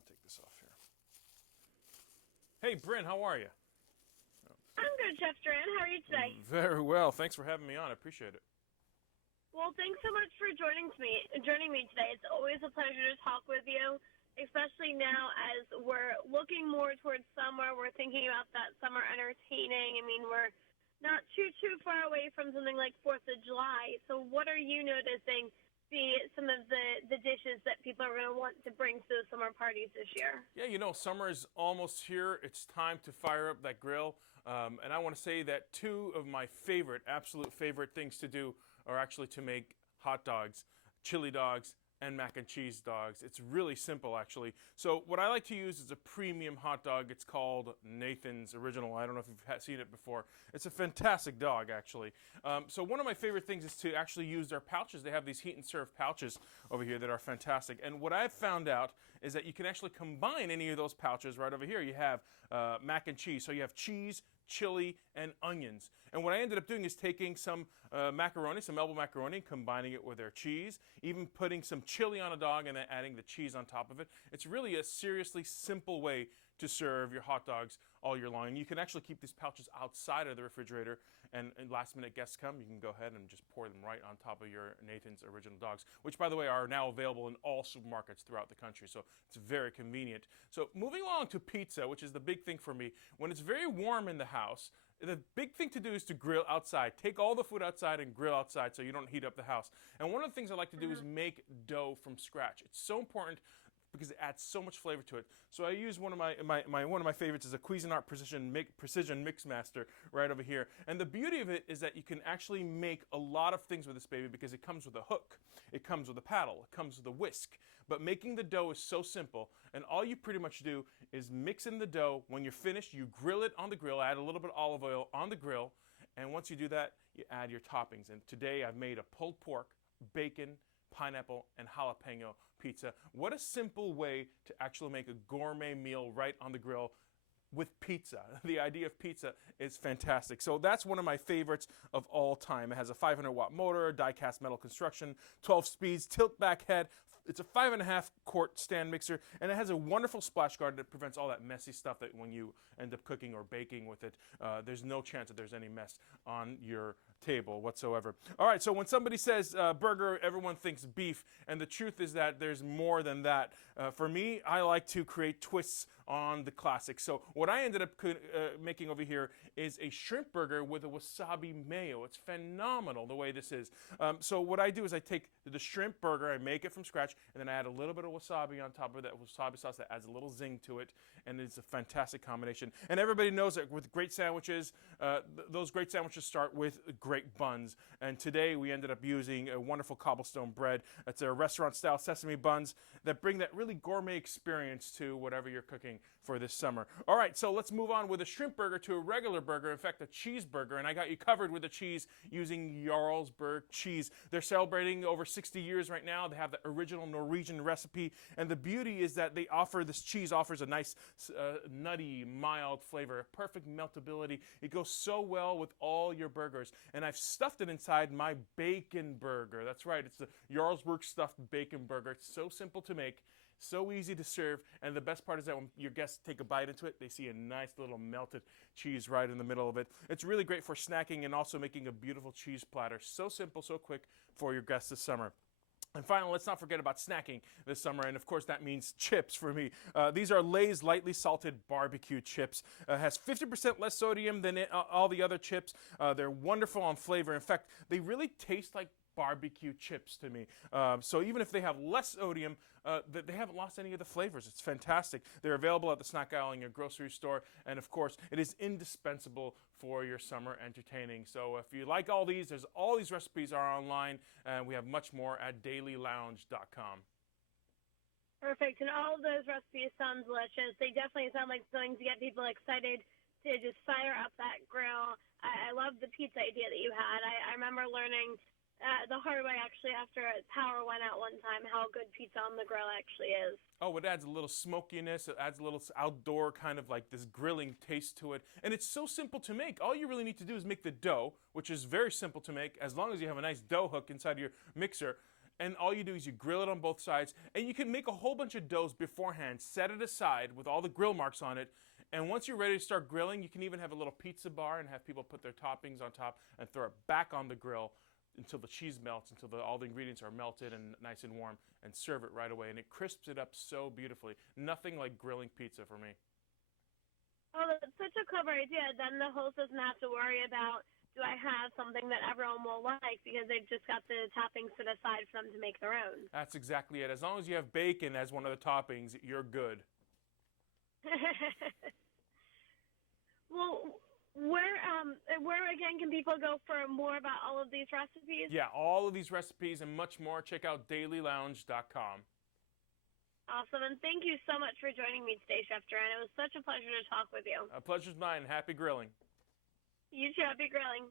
I'll take this off here. Hey, Brynn, how are you? I'm good, Chef Duran. How are you today? Very well. Thanks for having me on. I appreciate it. Well, thanks so much for joining me today. It's always a pleasure to talk with you, especially now as we're looking more towards summer. We're thinking about that summer entertaining. I mean, we're not too far away from something like 4th of July. So what are you noticing be some of the dishes that people are going to want to bring to the summer parties this year? Yeah, you know, summer is almost here. It's time to fire up that grill. And I want to say that two of my absolute favorite things to do are actually to make hot dogs, chili dogs, and mac and cheese dogs. It's really simple, actually. So what I like to use is a premium hot dog. It's called Nathan's Original. I don't know if you've seen it before. It's a fantastic dog, actually. So one of my favorite things is to actually use their pouches. They have these heat and serve pouches over here that are fantastic. And what I've found out is that you can actually combine any of those pouches right over here. You have mac and cheese. So you have cheese, chili, and onions. And what I ended up doing is taking some macaroni, some elbow macaroni, combining it with their cheese, even putting some chili on a dog and then adding the cheese on top of it. It's really a seriously simple way to serve your hot dogs all year long. And you can actually keep these pouches outside of the refrigerator, and last minute guests come, you can go ahead and just pour them right on top of your Nathan's Original dogs, which, by the way, are now available in all supermarkets throughout the country. So it's very convenient. So moving along to pizza, which is the big thing for me. When it's very warm in the house, the big thing to do is to grill outside. Take all the food outside and grill outside so you don't heat up the house. And one of the things I like to do is make dough from scratch. It's so important because it adds so much flavor to it. So I use one of my favorites is a Cuisinart Precision Mix Master right over here. And the beauty of it is that you can actually make a lot of things with this baby because it comes with a hook, it comes with a paddle, it comes with a whisk. But making the dough is so simple, and all you pretty much do is mix in the dough. When you're finished, you grill it on the grill, add a little bit of olive oil on the grill, and once you do that, you add your toppings. And today I've made a pulled pork, bacon, pineapple, and jalapeno pizza. What a simple way to actually make a gourmet meal right on the grill with pizza. The idea of pizza is fantastic. So that's one of my favorites of all time. It has a 500-watt motor, die-cast metal construction, 12 speeds, tilt-back head. It's a 5.5-quart stand mixer, and it has a wonderful splash guard that prevents all that messy stuff that when you end up cooking or baking with it, there's no chance that there's any mess on your table whatsoever. All right, so when somebody says burger, everyone thinks beef, and the truth is that there's more than that. For me, I like to create twists on the classic. So what I ended up making over here is a shrimp burger with a wasabi mayo. It's phenomenal the way this is. So what I do is I take the shrimp burger, I make it from scratch, and then I add a little bit of wasabi on top of that wasabi sauce that adds a little zing to it, and it's a fantastic combination. And everybody knows that with great sandwiches, those great sandwiches start with great buns. And today we ended up using a wonderful cobblestone bread. It's a restaurant-style sesame buns that bring that really gourmet experience to whatever you're cooking for this summer. All right, so let's move on with a shrimp burger to a regular burger, in fact, a cheeseburger. And I got you covered with the cheese using Jarlsberg cheese. They're celebrating over 60 years right now. They have the original Norwegian recipe. And the beauty is that this cheese offers a nice, nutty, mild flavor, perfect meltability. It goes so well with all your burgers. And I've stuffed it inside my bacon burger. That's right, it's the Jarlsberg stuffed bacon burger. It's so simple to make, so easy to serve, and the best part is that when your guests take a bite into it, they see a nice little melted cheese right in the middle of it. It's really great for snacking and also making a beautiful cheese platter. So simple, so quick for your guests this summer. And finally, let's not forget about snacking this summer, and of course that means chips for me. These are Lay's lightly salted barbecue chips. Has 50% less sodium than all the other chips. They're wonderful on flavor. In fact, they really taste like barbecue chips to me. So even if they have less sodium, they haven't lost any of the flavors. It's fantastic. They're available at the snack aisle in your grocery store, and of course, it is indispensable for your summer entertaining. So if you like all these recipes are online, and we have much more at dailylounge.com. Perfect. And all of those recipes sound delicious. They definitely sound like something to get people excited to just fire up that grill. I love the pizza idea that you had. I remember learning the hard way, actually, after power went out one time, how good pizza on the grill actually is. Oh, it adds a little smokiness. It adds a little outdoor kind of like this grilling taste to it. And it's so simple to make. All you really need to do is make the dough, which is very simple to make as long as you have a nice dough hook inside your mixer. And all you do is you grill it on both sides, and you can make a whole bunch of doughs beforehand, set it aside with all the grill marks on it, and once you're ready to start grilling, you can even have a little pizza bar and have people put their toppings on top and throw it back on the grill until the cheese melts, until all the ingredients are melted and nice and warm, and serve it right away. And it crisps it up so beautifully. Nothing like grilling pizza for me. Oh, that's such a clever idea. Then the host doesn't have to worry about, do I have something that everyone will like, because they've just got the toppings set aside for them to make their own. That's exactly it. As long as you have bacon as one of the toppings, you're good. Well, where again can people go for more about all of these recipes? Yeah, all of these recipes and much more, check out dailylounge.com. Awesome, and thank you so much for joining me today, Chef Duran. It was such a pleasure to talk with you. A pleasure's mine. Happy grilling. You too. Happy grilling.